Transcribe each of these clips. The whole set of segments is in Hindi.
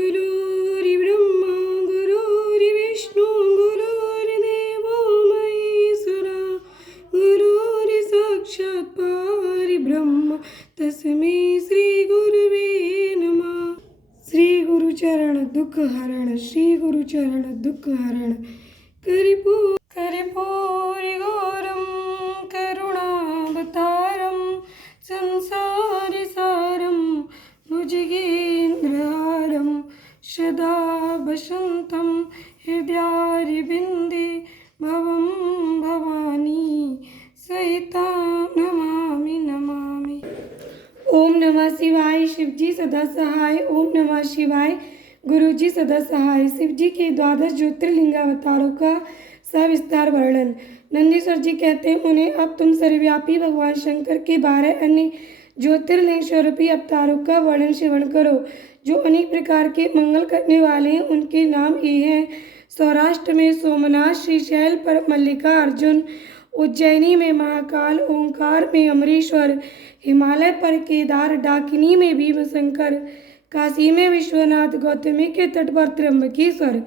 गुरुर्ब्रह्मा गुरुर्विष्णु गुरुर्देवो महेश्वरा गुरुर्साक्षात् परब्रह्म तस्मै श्री गुरुवे नमः। श्री गुरुचरण दुख हरण, श्री गुरुचरण दुख हरण। करिपूरि घोरं करुणावतारं संसारि सारं भुजगेन्द्रहारं सदा वसन्तं हृदयारविन्दे भवं भवानी सहितां नमामि नमामि। ओम नमः शिवाय। शिवजी सदा सहाय। ओम नमः शिवाय। गुरुजी सदा सहाय। शिवजी के 12 ज्योतिर्लिंगावतारों का सविस्तार वर्णन। नंदीश्वर जी कहते हैं, उन्हें अब तुम सर्वव्यापी भगवान शंकर के 12 अन्य ज्योतिर्लिंग स्वरूपी अवतारों का वर्णन श्रवण करो, जो अनेक प्रकार के मंगल करने वाले हैं। उनके नाम ये हैं: सौराष्ट्र में सोमनाथ, श्रीशैल पर मल्लिकार्जुन, उज्जैनी में महाकाल, ओंकार में अमरीश्वर, हिमालय पर केदार, डाकिनी में भीमशंकर, काशी में विश्वनाथ, गौतमी के तट पर त्र्यंबकेश्वर,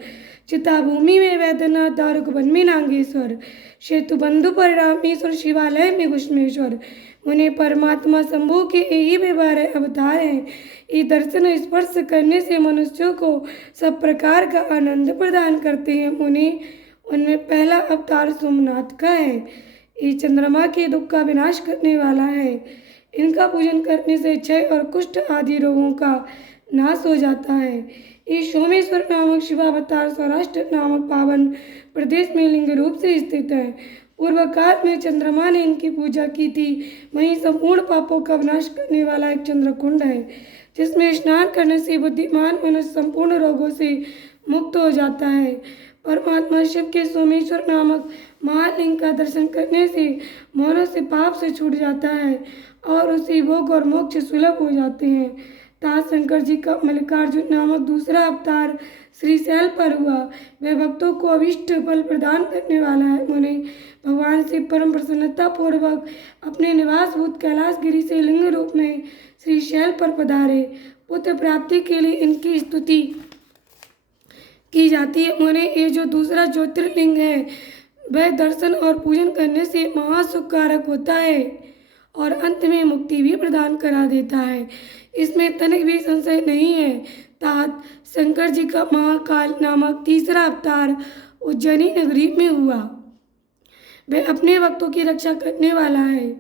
चिताभूमि में वैद्यनाथ, दारुकवन में नागेश्वर, सेतुबंधु पर रामेश्वर, शिवालय में घुष्मेश्वर। उन्हें परमात्मा शंभु के यही वे 12 अवतार हैं। ये दर्शन स्पर्श करने से मनुष्यों को सब प्रकार का आनंद प्रदान करते हैं। उनमें पहला अवतार सोमनाथ का है। ये चंद्रमा के दुख का विनाश करने वाला है। इनका पूजन करने से क्षय और कुष्ठ आदि रोगों का नाश हो जाता है। ये सोमेश्वर नामक शिवावतार सौराष्ट्र नामक पावन प्रदेश में लिंग रूप से स्थित है। पूर्व काल में चंद्रमा ने इनकी पूजा की थी। वहीं संपूर्ण पापों का विनाश करने वाला एक चंद्रकुंड है, जिसमें स्नान करने से बुद्धिमान मनुष्य संपूर्ण रोगों से मुक्त हो जाता है। परमात्मा शिव के सोमेश्वर नामक महालिंग का दर्शन करने से मनुष्य पाप से छूट जाता है और उसे भोग और मोक्ष सुलभ हो जाते हैं। तात शंकर जी का मल्लिकार्जुन नामक दूसरा अवतार श्रीशैल पर हुआ। वह भक्तों को अभिष्ट फल प्रदान करने वाला है। उन्हें भगवान से परम प्रसन्नता पूर्वक अपने निवासभूत कैलाशगिरी से लिंग रूप में श्रीशैल पर पधारे। पुत्र प्राप्ति के लिए इनकी स्तुति की जाती है। उन्हें ये जो दूसरा ज्योतिर्लिंग है, वह दर्शन और पूजन करने से महासुखकारक होता है और अंत में मुक्ति भी प्रदान करा देता है। इसमें तनिक भी संशय नहीं है। तात शंकर जी का महाकाल नामक तीसरा अवतार उज्जैनी नगरी में हुआ। वह अपने भक्तों की रक्षा करने वाला है।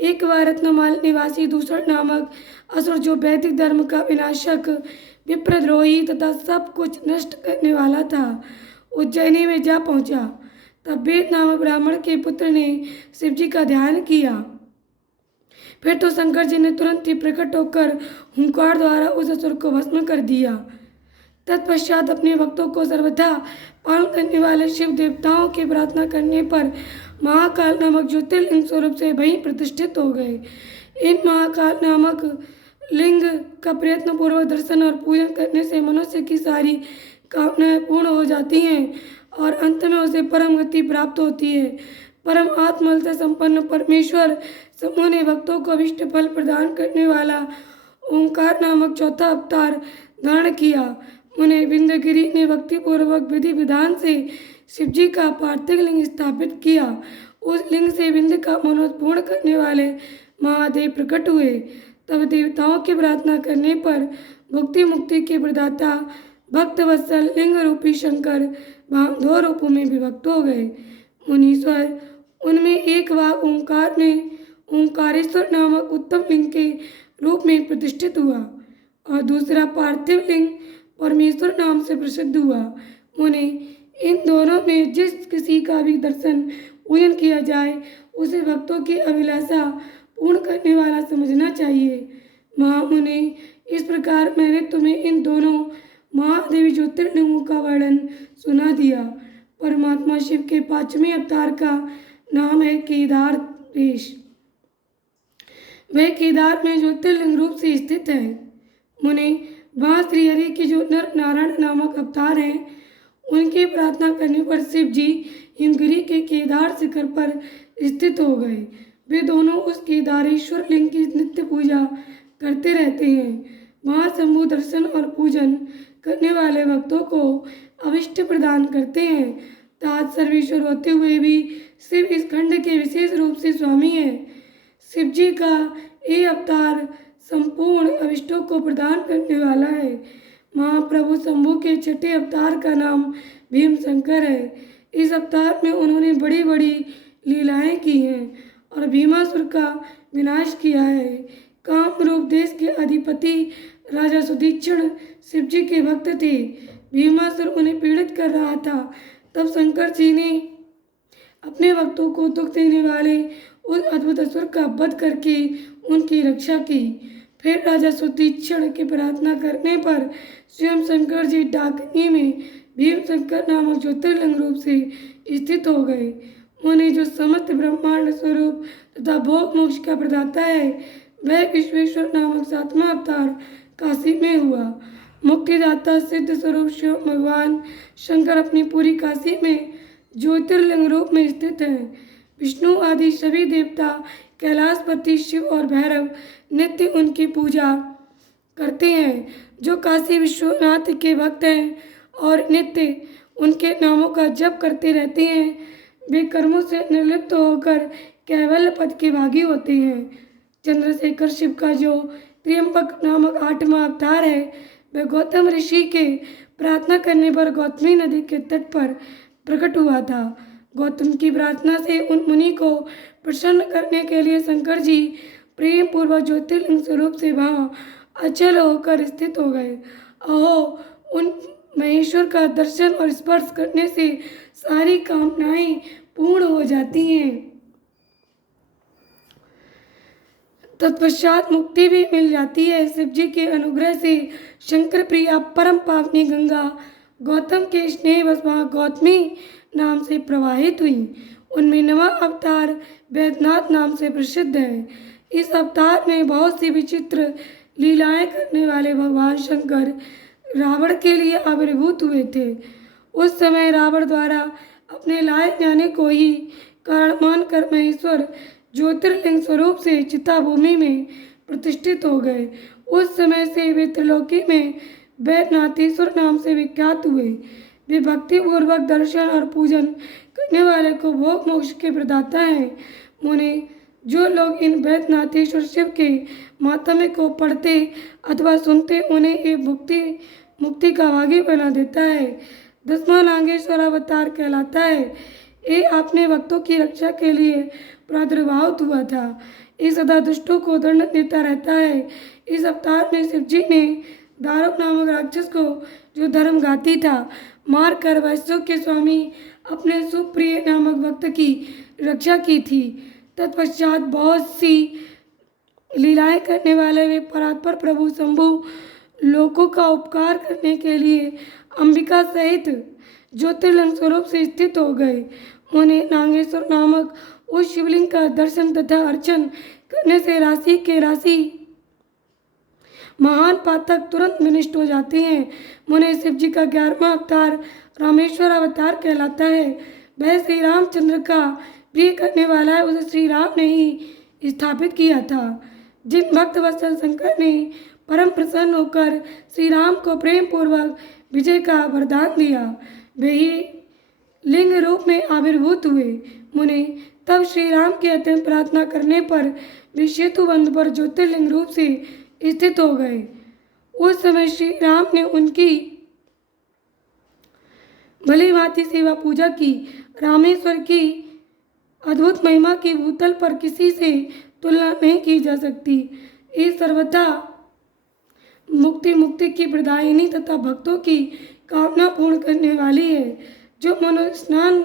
एक बार रत्नमाल निवासी दूसरा नामक असुर, जो वैदिक धर्म का विनाशक, विप्रद्रोही तथा सब कुछ नष्ट करने वाला था, उज्जैनी में जा पहुंचा। तब वेद नामक ब्राह्मण के पुत्र ने शिवजी का ध्यान किया। फिर तो शंकर जी ने तुरंत ही प्रकट होकर हुंकार द्वारा उस असुर को भस्म कर दिया। तत्पश्चात अपने भक्तों को सर्वथा पालन करने वाले शिव देवताओं की प्रार्थना करने पर महाकाल नामक ज्योतिर्लिंग स्वरूप से वहीं प्रतिष्ठित हो गए। इन महाकाल नामक लिंग का प्रयत्न पूर्वक दर्शन और पूजन करने से मनुष्य की सारी कामनाएं पूर्ण हो जाती हैं और अंत में उसे परम गति प्राप्त होती है। परम आत्मबल से संपन्न परमेश्वर समूह ने भक्तों को अभिष्ट फल प्रदान करने वाला ओंकार नामक चौथा अवतार धारण किया। उन्हें विंध्यगिरी ने भक्तिपूर्वक विधि विधान से शिवजी का पार्थिव लिंग स्थापित किया। उस लिंग से विंध्य का मनोरथ पूर्ण करने वाले महादेव प्रकट हुए। तब देवताओं की प्रार्थना करने पर भुक्ति मुक्ति के प्रदाता भक्तवत्सल लिंग रूपी शंकर दो रूपों में विभक्त हो गए। मुनीश्वर उनमें एक भाग ओंकार में ओंकारेश्वर नामक उत्तम लिंग के रूप में प्रतिष्ठित हुआ और दूसरा पार्थिव लिंग परमेश्वर नाम से प्रसिद्ध हुआ। उन्हें इन दोनों में जिस किसी का भी दर्शन पूजन किया जाए, उसे भक्तों की अभिलाषा पूर्ण करने वाला समझना चाहिए। महामुने, इस प्रकार मैंने तुम्हें इन दोनों महादेवी ज्योतिर्लिंगों का वर्णन सुना दिया। परमात्मा शिव के 5वें अवतार का नाम है केदारेश। वह केदार में ज्योतिर्लिंग रूप से स्थित है। मुने, वहाँ श्रीहरि के जो नर नारायण नामक अवतार हैं, उनकी प्रार्थना करने पर शिव जी हिमगिरी के केदार शिखर पर स्थित हो गए। वे दोनों उस केदारेश्वर लिंग की नित्य पूजा करते रहते हैं। वहाँ शंभु दर्शन और पूजन करने वाले भक्तों को अभिष्ट प्रदान करते हैं। तात सर्वेश्वर होते हुए भी शिव इस खंड के विशेष रूप से स्वामी हैं। शिव जी का ये अवतार संपूर्ण अभिष्टों को प्रदान करने वाला है। महाप्रभु शंभु के छठे अवतार का नाम भीम शंकर है। इस अवतार में उन्होंने बड़ी बड़ी लीलाएं की हैं और भीमासुर का विनाश किया है। कामरूप देश के अधिपति राजा सुदीक्षण शिव जी के भक्त थे। भीमासुर उन्हें पीड़ित कर रहा था। तब शंकर जी ने अपने भक्तों को दुख देने वाले उस अद्भुत असुर का वध करके उनकी रक्षा की। फिर राजा सुतीक्षण की प्रार्थना करने पर स्वयं शंकर जी डाकिनी में भीम शंकर नामक ज्योतिर्लिंग रूप से स्थित हो गए। उन्हें जो समस्त ब्रह्मांड स्वरूप तथा भोग मोक्ष का प्रदाता है, वह विश्वेश्वर नामक सातवां अवतार काशी में हुआ। मुक्तिदाता सिद्ध स्वरूप शिव भगवान शंकर अपनी पूरी काशी में ज्योतिर्लिंग रूप में स्थित हैं। विष्णु आदि सभी देवता, कैलाशपति शिव और भैरव नित्य उनकी पूजा करते हैं। जो काशी विश्वनाथ के भक्त हैं और नित्य उनके नामों का जप करते रहते हैं, वे कर्मों से निर्लिप्त होकर कैवल्य पद के भागी होते हैं। चंद्रशेखर शिव का जो त्र्यंबक नामक आठवां अवतार है, वह गौतम ऋषि के प्रार्थना करने पर गौतमी नदी के तट पर प्रकट हुआ था। गौतम की प्रार्थना से उन मुनि को प्रसन्न करने के लिए शंकर जी प्रेम पूर्वक ज्योतिर्लिंग स्वरूप से वहाँ अचल होकर स्थित हो गए। अहो, उन महेश्वर का दर्शन और स्पर्श करने से सारी कामनाएं पूर्ण हो जाती हैं। तत्पश्चात मुक्ति भी मिल जाती है। शिव जी के अनुग्रह से शंकर प्रिया परम पावनी गंगा गौतम के स्नेहवश वहाँ गौतमी नाम से प्रवाहित हुई। उनमें नवा अवतार वैद्यनाथ नाम से प्रसिद्ध है। इस अवतार में बहुत सी विचित्र लीलाएं करने वाले भगवान शंकर रावण के लिए आविर्भूत हुए थे। उस समय रावण द्वारा अपने लाए जाने को ही कारण मानकर महेश्वर ज्योतिर्लिंग स्वरूप से चिता भूमि में प्रतिष्ठित हो गए। उस समय से वे त्रिलोकी में वैद्यनाथेश्वर नाम से विख्यात हुए। वे भक्तिपूर्वक दर्शन और पूजन करने वाले को भोग मोक्ष के प्रदाता हैं। मुने, जो लोग इन वैद्यनाथेश्वर शिव के मातम्य को पढ़ते अथवा सुनते, उन्हें ये मुक्ति का भागी बना देता है। दसवां नागेश्वर अवतार कहलाता है। ये अपने भक्तों की रक्षा के लिए प्रादुर्भाव हुआ था। ये सदा दुष्टों को दंड देता रहता है। इस अवतार में शिव जी ने दारुक नामक राक्षस को, जो धर्म घाती था, मार कर वैश्यों के स्वामी अपने सुप्रिय नामक भक्त की रक्षा की थी। तत्पश्चात बहुत सी लीलाएं करने वाले वे परात्पर प्रभु शंभु लोकों का उपकार करने के लिए अंबिका सहित ज्योतिर्लिंग स्वरूप से स्थित हो गए। उन्हें नागेश्वर नामक उस शिवलिंग का दर्शन तथा अर्चन करने से राशि के राशि महान पातक तुरंत विनष्ट हो जाते हैं। मुने, शिव जी का 11वां अवतार रामेश्वर अवतार कहलाता है। वह श्री रामचंद्र का प्रिय करने वाला है। उसे श्री राम ने ही स्थापित किया था। जिन भक्त वत्सल शंकर ने परम प्रसन्न होकर श्री राम को प्रेम पूर्वक विजय का वरदान दिया, वे ही लिंग रूप में आविर्भूत हुए। मुने, तब श्री राम की अत्यंत प्रार्थना करने पर वे सेतुबंध पर ज्योतिर्लिंग रूप से स्थित हो गए। उस समय श्री राम ने उनकी भली भांति सेवा पूजा की। रामेश्वर की अद्भुत महिमा की भूतल पर किसी से तुलना नहीं की जा सकती। ये सर्वथा मुक्ति की प्रदायिनी तथा भक्तों की कामना पूर्ण करने वाली है। जो मनो स्नान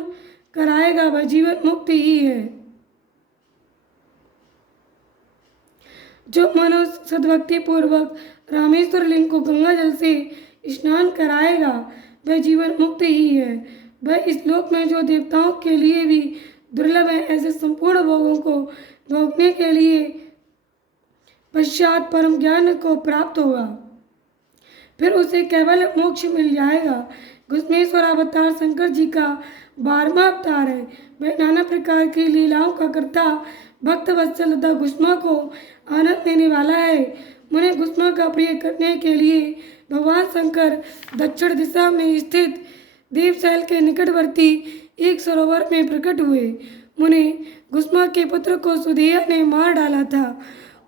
कराएगा वह जीवन मुक्त ही है। जो मनो सद्भक्ति पूर्वक रामेश्वर लिंग को गंगा जल से स्नान कराएगा वह जीवन मुक्त ही है। वह इस लोक में जो देवताओं के लिए भी दुर्लभ है, ऐसे संपूर्ण भोगों को भोगने के लिए पश्चात परम ज्ञान को प्राप्त होगा। फिर उसे केवल मोक्ष मिल जाएगा। घुस्मेश्वर अवतार शंकर जी का 12वां अवतार है। वह नाना प्रकार की लीलाओं का कर्ता, भक्त वत्सल तथा घुस्मा को आनंद देने वाला है। मुने, घुस्मा का प्रिय करने के लिए भगवान शंकर दक्षिण दिशा में स्थित देवशैल के निकटवर्ती एक सरोवर में प्रकट हुए। मुनि गुस्मा के पुत्र को सुधेया ने मार डाला था।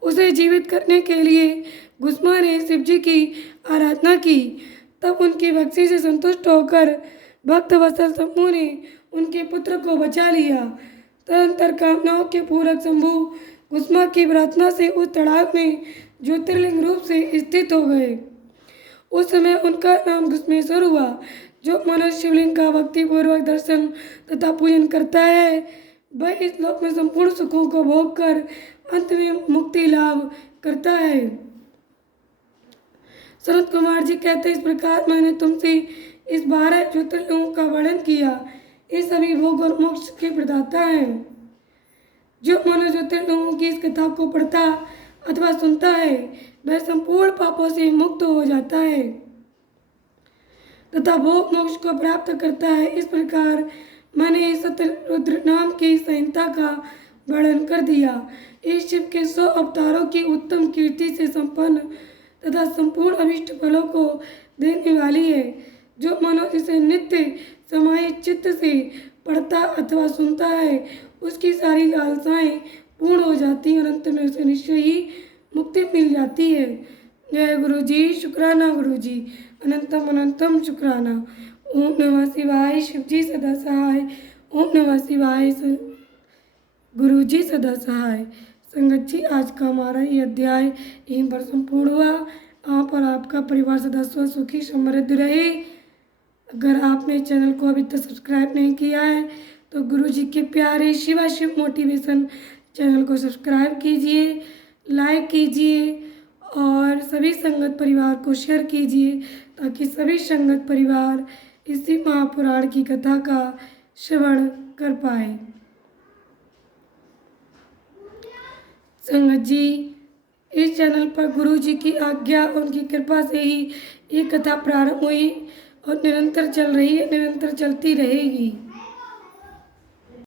उसे जीवित करने के लिए गुस्मा ने शिवजी की आराधना की। तब उनकी भक्ति से संतुष्ट होकर भक्त वत्सल शंभु ने उनके पुत्र को बचा लिया। तदंतर कामनाओं के पूरक शंभु गुस्मा की प्रार्थना से उस तड़ाग में ज्योतिर्लिंग रूप से स्थित हो गए। उस समय उनका नाम घुस्मेश्वर हुआ। जो मनुष्य शिवलिंग का भक्तिपूर्वक दर्शन तथा पूजन करता है वह इस लोक में संपूर्ण सुखों को भोग कर अंत में मुक्ति लाभ करता है। सनत कुमार जी कहते इस प्रकार मैंने तुमसे इस 12 ज्योतिर्लिंगों का वर्णन किया। ये सभी भोग और मोक्ष के प्रदाता हैं। जो मनुष्य ज्योतिर्लिंगों की इस कथा को पढ़ता अथवा सुनता है वह संपूर्ण पापों से मुक्त हो जाता है तथा भोग मोक्ष को प्राप्त करता है। इस प्रकार मैंने इस सतरुद्र नाम की संहिता का वर्णन कर दिया। इस शिव के 100 अवतारों की उत्तम कीर्ति से संपन्न तथा संपूर्ण अभिष्ट फलों को देने वाली है। जो मनुष्य इसे नित्य समाहित चित्त से पढ़ता अथवा सुनता है उसकी सारी लालसाएं पूर्ण हो जाती हैं और अंत में उसे निश्चय ही मुक्ति मिल जाती है। जय गुरु जी। शुक्राना गुरु जी। अनंतम अनंतम शुक्राना। ओम नमः शिवाय। शिव जी सदा सहाय। ओम नमः शिवाय। गुरु जी सदा सहाय। संगत जी आज का हमारा ये अध्याय यहीं पर संपूर्ण हुआ। आप और आपका परिवार सदस्य सुखी समृद्ध रहे। अगर आपने चैनल को अभी तक सब्सक्राइब नहीं किया है तो गुरु जी के प्यारे शिवा शिव मोटिवेशन चैनल को सब्सक्राइब कीजिए, लाइक कीजिए और सभी संगत परिवार को शेयर कीजिए ताकि सभी संगत परिवार इसी महापुराण की कथा का श्रवण कर पाए। संगत जी इस चैनल पर गुरु जी की आज्ञा उनकी कृपा से ही ये कथा प्रारंभ हुई और निरंतर चल रही है, निरंतर चलती रहेगी।